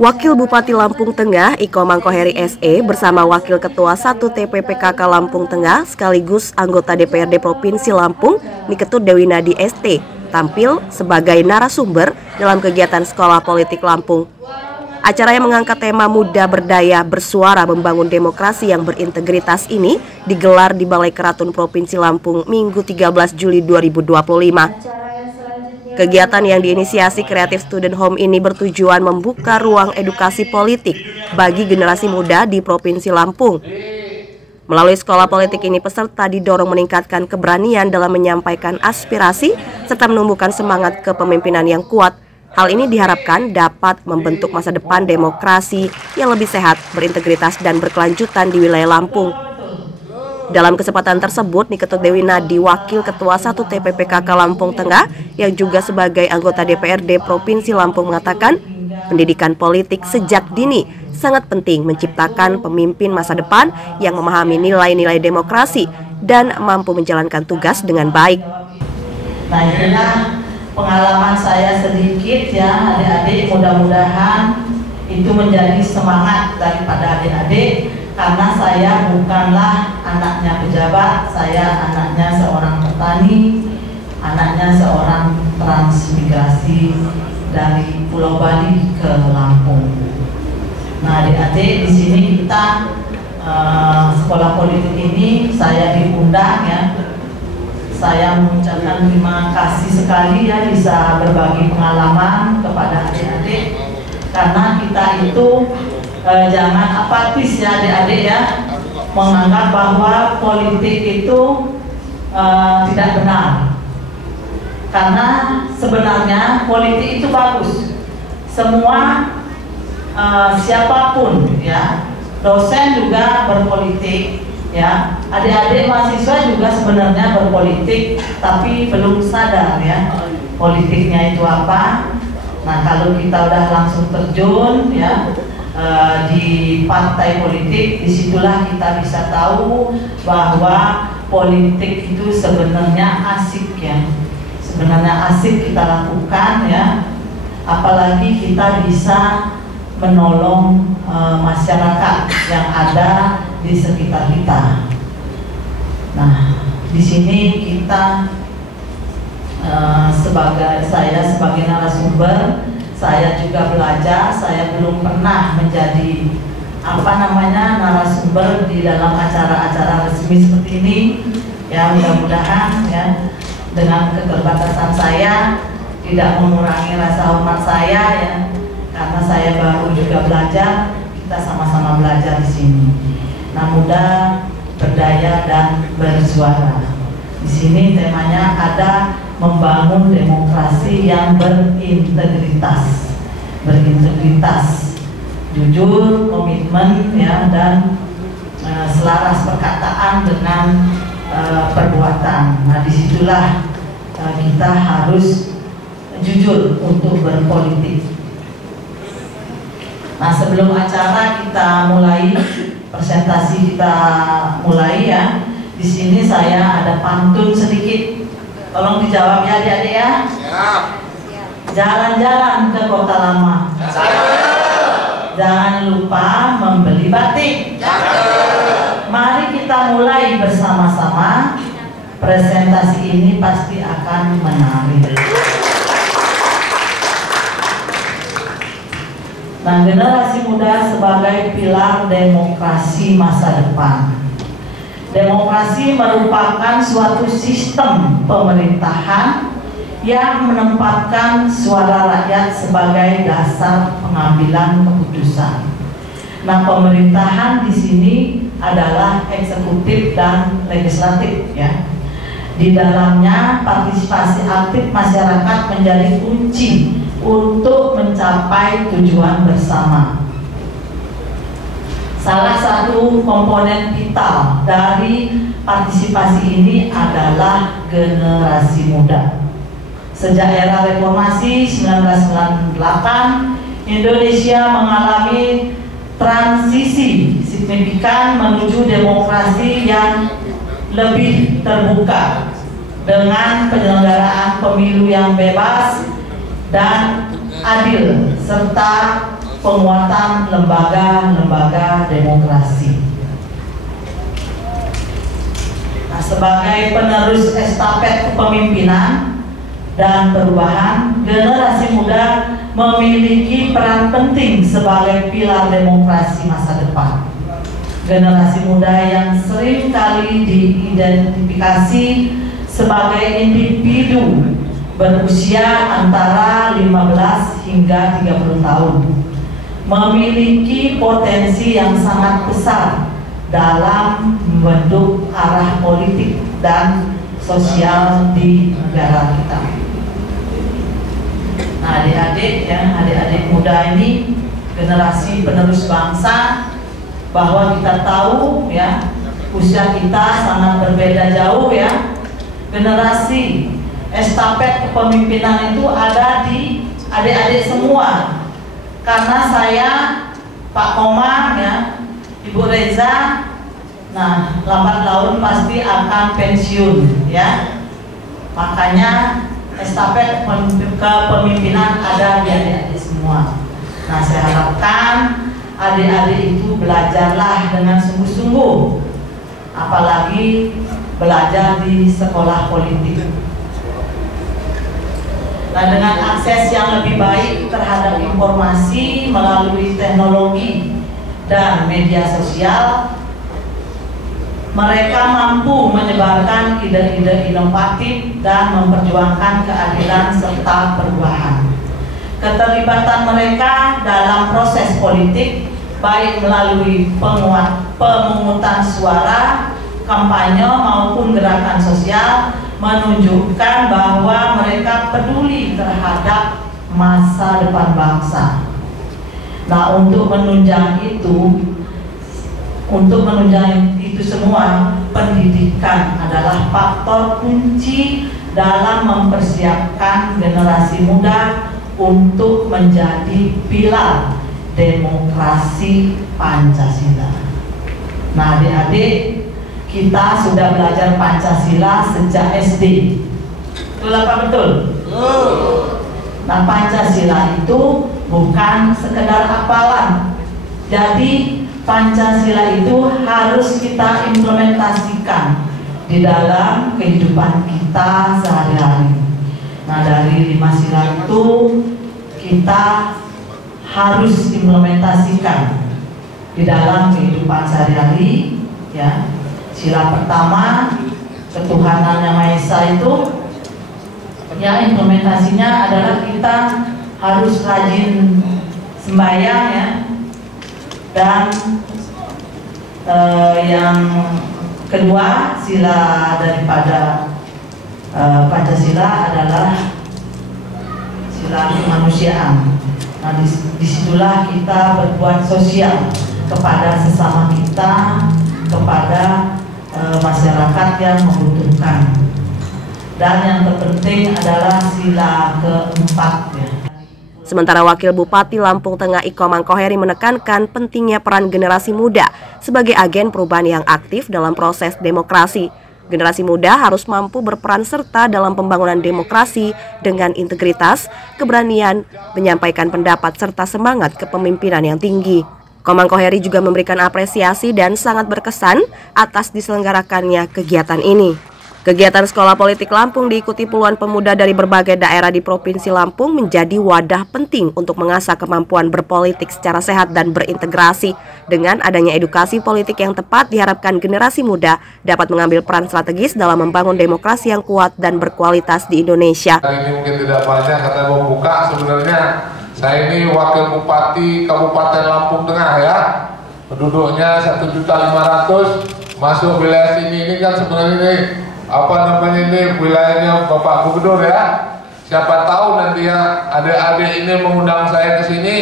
Wakil Bupati Lampung Tengah Iko Mangkoheri SE bersama Wakil Ketua 1 TPPKK Lampung Tengah sekaligus anggota DPRD Provinsi Lampung Niketut Dewi Nadi ST tampil sebagai narasumber dalam kegiatan Sekolah Politik Lampung. Acara yang mengangkat tema Muda Berdaya Bersuara Membangun Demokrasi yang Berintegritas ini digelar di Balai Keratun Provinsi Lampung Minggu 13 Juli 2025. Kegiatan yang diinisiasi Creative Student Home ini bertujuan membuka ruang edukasi politik bagi generasi muda di Provinsi Lampung. Melalui sekolah politik ini, peserta didorong meningkatkan keberanian dalam menyampaikan aspirasi serta menumbuhkan semangat kepemimpinan yang kuat. Hal ini diharapkan dapat membentuk masa depan demokrasi yang lebih sehat, berintegritas, dan berkelanjutan di wilayah Lampung. Dalam kesempatan tersebut, Niketut Dewi Nadi, Wakil Ketua 1 TPPKK Lampung Tengah, yang juga sebagai anggota DPRD Provinsi Lampung mengatakan, pendidikan politik sejak dini sangat penting menciptakan pemimpin masa depan yang memahami nilai-nilai demokrasi dan mampu menjalankan tugas dengan baik. Nah, inilah pengalaman saya sedikit ya, adik-adik, mudah-mudahan itu menjadi semangat daripada adik-adik. Karena saya bukanlah anaknya pejabat, saya anaknya seorang petani, anaknya seorang transmigrasi dari Pulau Bali ke Lampung. Nah, adik-adik, di sini kita sekolah politik ini saya diundang ya. Saya mengucapkan terima kasih sekali ya bisa berbagi pengalaman kepada adik-adik, karena kita itu jangan apatis ya adik-adik ya, menganggap bahwa politik itu tidak benar. Karena sebenarnya politik itu bagus. Semua siapapun ya, dosen juga berpolitik ya, adik-adik mahasiswa juga sebenarnya berpolitik, tapi belum sadar ya politiknya itu apa. Nah, kalau kita udah langsung terjun ya di partai politik, disitulah kita bisa tahu bahwa politik itu sebenarnya asik ya, sebenarnya asik kita lakukan ya, apalagi kita bisa menolong masyarakat yang ada di sekitar kita. Nah, di sini kita saya sebagai narasumber, saya juga belajar. Saya belum pernah menjadi narasumber di dalam acara-acara resmi seperti ini. Ya, mudah-mudahan ya dengan keterbatasan saya tidak mengurangi rasa hormat saya ya, karena saya baru juga belajar. Kita sama-sama belajar di sini. Nah, muda, berdaya, dan bersuara. Di sini temanya ada membangun demokrasi yang berintegritas, jujur, komitmen ya, dan selaras perkataan dengan perbuatan. Nah, disitulah kita harus jujur untuk berpolitik. Nah, sebelum acara kita mulai, presentasi kita mulai ya. Di sini saya ada pantun sedikit. Tolong dijawab ya adik-adik ya. Siap. Jalan-jalan ke Kota Lama. Jangan lupa membeli batik. Mari kita mulai bersama-sama. Presentasi ini pasti akan menarik. Nah, generasi muda sebagai pilar demokrasi masa depan. Demokrasi merupakan suatu sistem pemerintahan yang menempatkan suara rakyat sebagai dasar pengambilan keputusan. Nah, pemerintahan di sini adalah eksekutif dan legislatif ya. Di dalamnya partisipasi aktif masyarakat menjadi kunci untuk mencapai tujuan bersama. Salah satu komponen vital dari partisipasi ini adalah generasi muda. Sejak era reformasi 1998, Indonesia mengalami transisi signifikan menuju demokrasi yang lebih terbuka dengan penyelenggaraan pemilu yang bebas dan adil serta penguatan lembaga-lembaga demokrasi. Nah, sebagai penerus estafet kepemimpinan dan perubahan, generasi muda memiliki peran penting sebagai pilar demokrasi masa depan. Generasi muda yang sering kali diidentifikasi sebagai individu berusia antara 15 hingga 30 tahun memiliki potensi yang sangat besar dalam membentuk arah politik dan sosial di negara kita. Nah, adik-adik muda ini generasi penerus bangsa, bahwa kita tahu ya, usia kita sangat berbeda jauh ya. Generasi estafet kepemimpinan itu ada di adik-adik semua. Karena saya, Pak Komar ya, Ibu Reza, nah lambat laun pasti akan pensiun ya. Makanya estafet kepemimpinan ada di adik-adik semua. Nah, saya harapkan adik-adik itu belajarlah dengan sungguh-sungguh, apalagi belajar di sekolah politik. Nah, dengan akses yang lebih baik terhadap informasi melalui teknologi dan media sosial, mereka mampu menyebarkan ide-ide inovatif dan memperjuangkan keadilan serta perubahan. Keterlibatan mereka dalam proses politik, baik melalui pemungutan suara, kampanye maupun gerakan sosial, menunjukkan bahwa mereka peduli terhadap masa depan bangsa. Nah, untuk menunjang itu semua, pendidikan adalah faktor kunci dalam mempersiapkan generasi muda untuk menjadi pilar demokrasi Pancasila. Nah, adik-adik, kita sudah belajar Pancasila sejak SD. Betul apa betul? Nah, Pancasila itu bukan sekedar hafalan. Jadi Pancasila itu harus kita implementasikan di dalam kehidupan kita sehari-hari. Nah, dari 5 sila itu kita harus implementasikan di dalam kehidupan sehari-hari ya. Sila pertama, ketuhanan yang Maha Esa itu ya, implementasinya adalah kita harus rajin sembahyang ya. Dan yang kedua, sila daripada Pancasila adalah sila kemanusiaan. Nah, disitulah kita berbuat sosial kepada sesama kita, kepada masyarakat yang membutuhkan. Dan yang terpenting adalah sila keempat ya. Sementara Wakil Bupati Lampung Tengah Iko Mangkoheri menekankan pentingnya peran generasi muda sebagai agen perubahan yang aktif dalam proses demokrasi. Generasi muda harus mampu berperan serta dalam pembangunan demokrasi dengan integritas, keberanian, menyampaikan pendapat serta semangat kepemimpinan yang tinggi. Mangkoheri juga memberikan apresiasi dan sangat berkesan atas diselenggarakannya kegiatan ini. Kegiatan Sekolah Politik Lampung diikuti puluhan pemuda dari berbagai daerah di Provinsi Lampung menjadi wadah penting untuk mengasah kemampuan berpolitik secara sehat dan berintegrasi. Dengan adanya edukasi politik yang tepat, diharapkan generasi muda dapat mengambil peran strategis dalam membangun demokrasi yang kuat dan berkualitas di Indonesia. Ini mungkin tidak banyak kata membuka, sebenarnya saya ini Wakil Bupati Kabupaten Lampung Tengah ya. Penduduknya 1.500.000, masuk wilayah sini ini kan sebenarnya ini ini wilayahnya Bapak Gubernur ya. Siapa tahu nanti ya adik-adik ini mengundang saya ke sini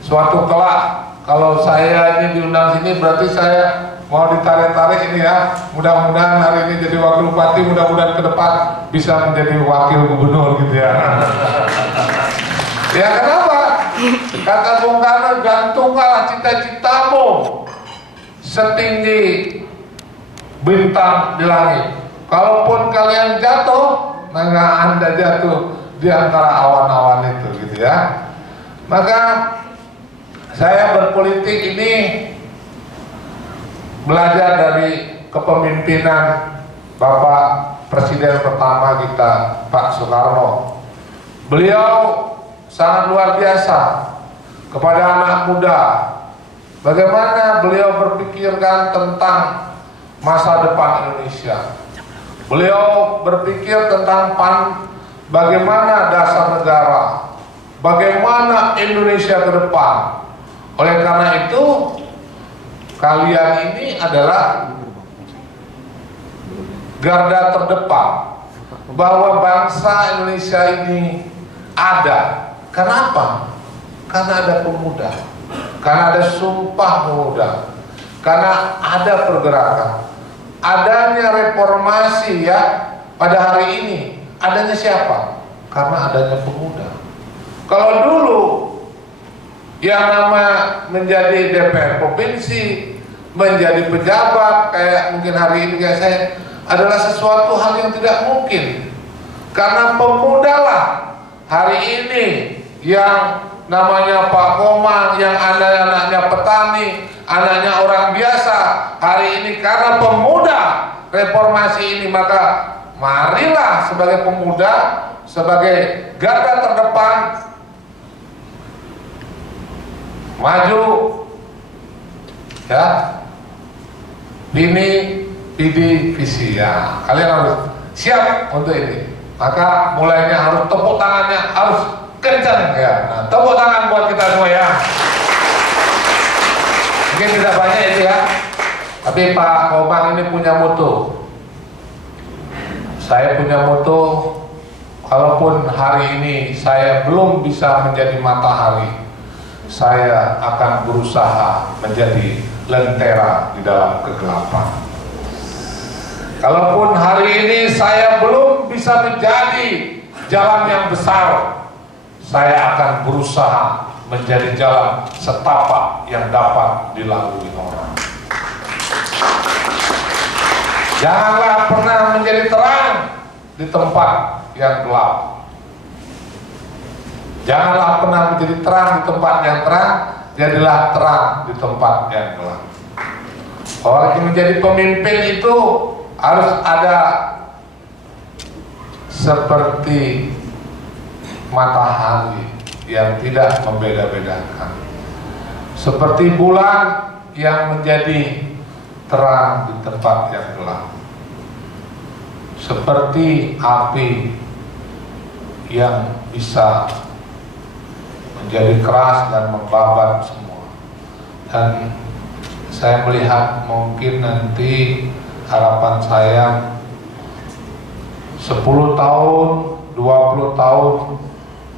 suatu kelak. Kalau saya ini diundang sini berarti saya mau ditarik-tarik ini ya. Mudah-mudahan hari ini jadi Wakil Bupati, mudah-mudahan ke depan bisa menjadi Wakil Gubernur gitu ya. Ya kenapa? Kata Bung Karno, gantunglah cita-citamu setinggi bintang di langit. Kalaupun kalian jatuh, maka Anda jatuh di antara awan-awan itu, gitu ya. Maka Saya berpolitik ini belajar dari kepemimpinan Bapak Presiden pertama kita, Pak Soekarno. Beliau sangat luar biasa kepada anak muda. Bagaimana beliau berpikirkan tentang masa depan Indonesia. Beliau berpikir tentang bagaimana dasar negara, bagaimana Indonesia ke depan. Oleh karena itu, kalian ini adalah garda terdepan bahwa bangsa Indonesia ini ada. Kenapa? Karena ada pemuda, karena ada sumpah pemuda, karena ada pergerakan, adanya reformasi ya pada hari ini. Adanya siapa? Karena adanya pemuda. Kalau dulu yang nama menjadi DPR provinsi, menjadi pejabat kayak mungkin hari ini kayak saya, adalah sesuatu hal yang tidak mungkin. Karena pemuda lah hari ini yang namanya Pak Komang, yang anaknya petani, anaknya orang biasa, hari ini karena pemuda reformasi ini, maka marilah sebagai pemuda, sebagai garda terdepan, maju ya, vidi visi ya. Kalian harus siap untuk ini. Maka mulainya harus tepuk tangannya harus kencang ya. Nah, tepuk tangan buat kita semua ya. Mungkin tidak banyak itu ya, tapi Pak Komang ini punya moto. Saya punya moto, kalaupun hari ini saya belum bisa menjadi matahari, saya akan berusaha menjadi lentera di dalam kegelapan. Kalaupun hari ini saya belum bisa menjadi jalan yang besar, saya akan berusaha menjadi jalan setapak yang dapat dilalui orang. Janganlah pernah menjadi terang di tempat yang gelap. Janganlah pernah menjadi terang di tempat yang terang, jadilah terang di tempat yang gelap. Orang yang menjadi pemimpin itu harus ada seperti matahari yang tidak membeda-bedakan, seperti bulan yang menjadi terang di tempat yang gelap, seperti api yang bisa menjadi keras dan membabat semua. Dan saya melihat mungkin nanti harapan saya 10 tahun, 20 tahun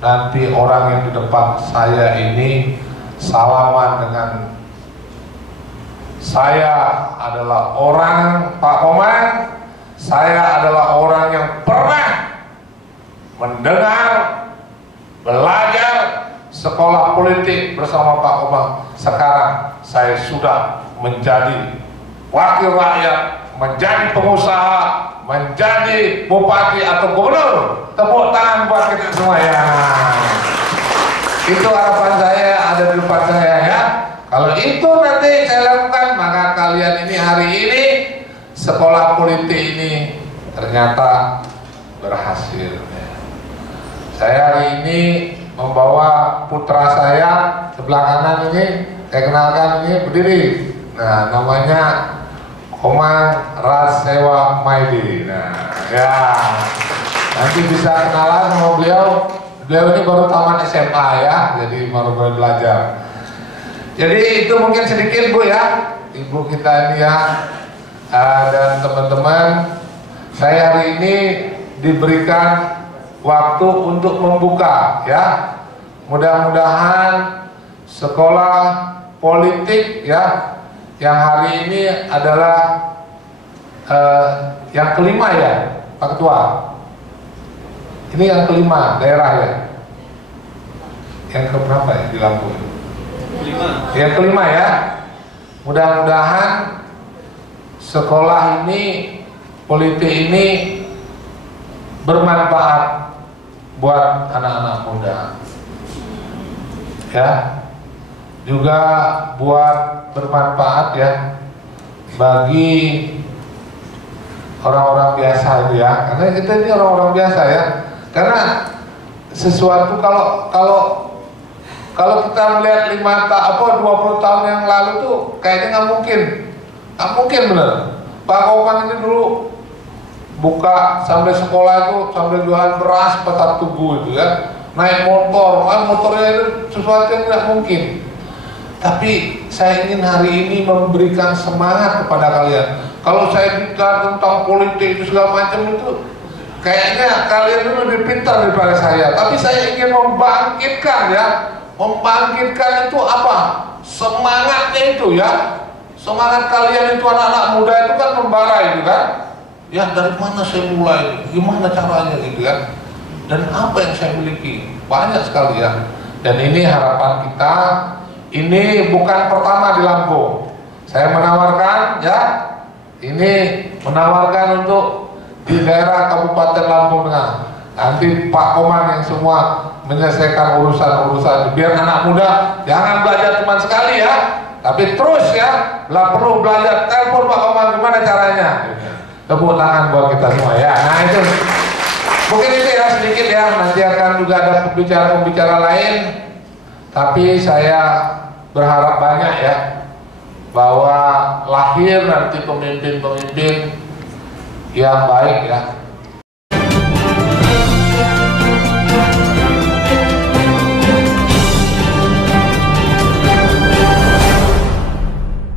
nanti orang yang di depan saya ini salaman dengan saya adalah orang Pak Komang, saya adalah orang yang pernah mendengar, belajar, sekolah politik bersama Pak Komang. Sekarang saya sudah menjadi wakil rakyat, menjadi pengusaha, menjadi bupati atau gubernur. Tepuk tangan buat kita semua ya. Itu harapan saya ada di depan saya ya. Kalau itu nanti saya lakukan, maka kalian ini hari ini sekolah politik ini ternyata berhasil. Saya hari ini membawa putra saya sebelah kanan ini, saya kenalkan ini berdiri. Nah, namanya Komang Rasewa Maidi. Nah, ya, nanti bisa kenalan sama beliau. Beliau ini baru tamat SMA ya, jadi baru belajar. Jadi itu mungkin sedikit Bu ya, Ibu kita ini ya, dan teman-teman. Saya hari ini diberikan waktu untuk membuka ya. Mudah-mudahan sekolah politik ya, yang hari ini adalah yang kelima ya Pak Ketua. Ini yang kelima daerah ya. Yang keberapa ya di Lampung? Yang kelima ya. Mudah-mudahan sekolah ini, politik ini bermanfaat buat anak-anak muda. Ya. juga buat bermanfaat ya bagi orang-orang biasa itu ya, karena kita ini orang-orang biasa ya. Karena sesuatu kalau kita melihat 20 tahun yang lalu tuh kayaknya nggak mungkin bener. Pak Komang ini dulu buka sampai sekolah itu sampai jualan beras pasar Tugu itu ya, naik motornya itu sesuatu yang nggak mungkin. Tapi saya ingin hari ini memberikan semangat kepada kalian. Kalau saya bicara tentang politik itu segala macam itu, kayaknya kalian itu lebih pintar daripada saya. Tapi saya ingin membangkitkan ya, membangkitkan itu apa? Semangatnya itu ya. Semangat kalian itu anak-anak muda itu kan membara itu kan. Ya dari mana saya mulai? Gimana caranya gitu kan? Dan apa yang saya miliki? Banyak sekali ya. Dan ini harapan kita. Ini bukan pertama di Lampung. Saya menawarkan ya, ini menawarkan untuk di daerah Kabupaten Lampung Tengah. Nanti Pak Komang yang semua menyelesaikan urusan-urusan. Biar anak muda jangan belajar cuma sekali ya, tapi terus ya, perlu belajar. Telepon Pak Komang gimana caranya. Tepuk tangan buat kita semua ya. Nah itu mungkin itu ya sedikit ya. Nanti akan juga ada pembicara lain. Tapi saya berharap banyak ya, bahwa lahir nanti pemimpin-pemimpin yang baik ya.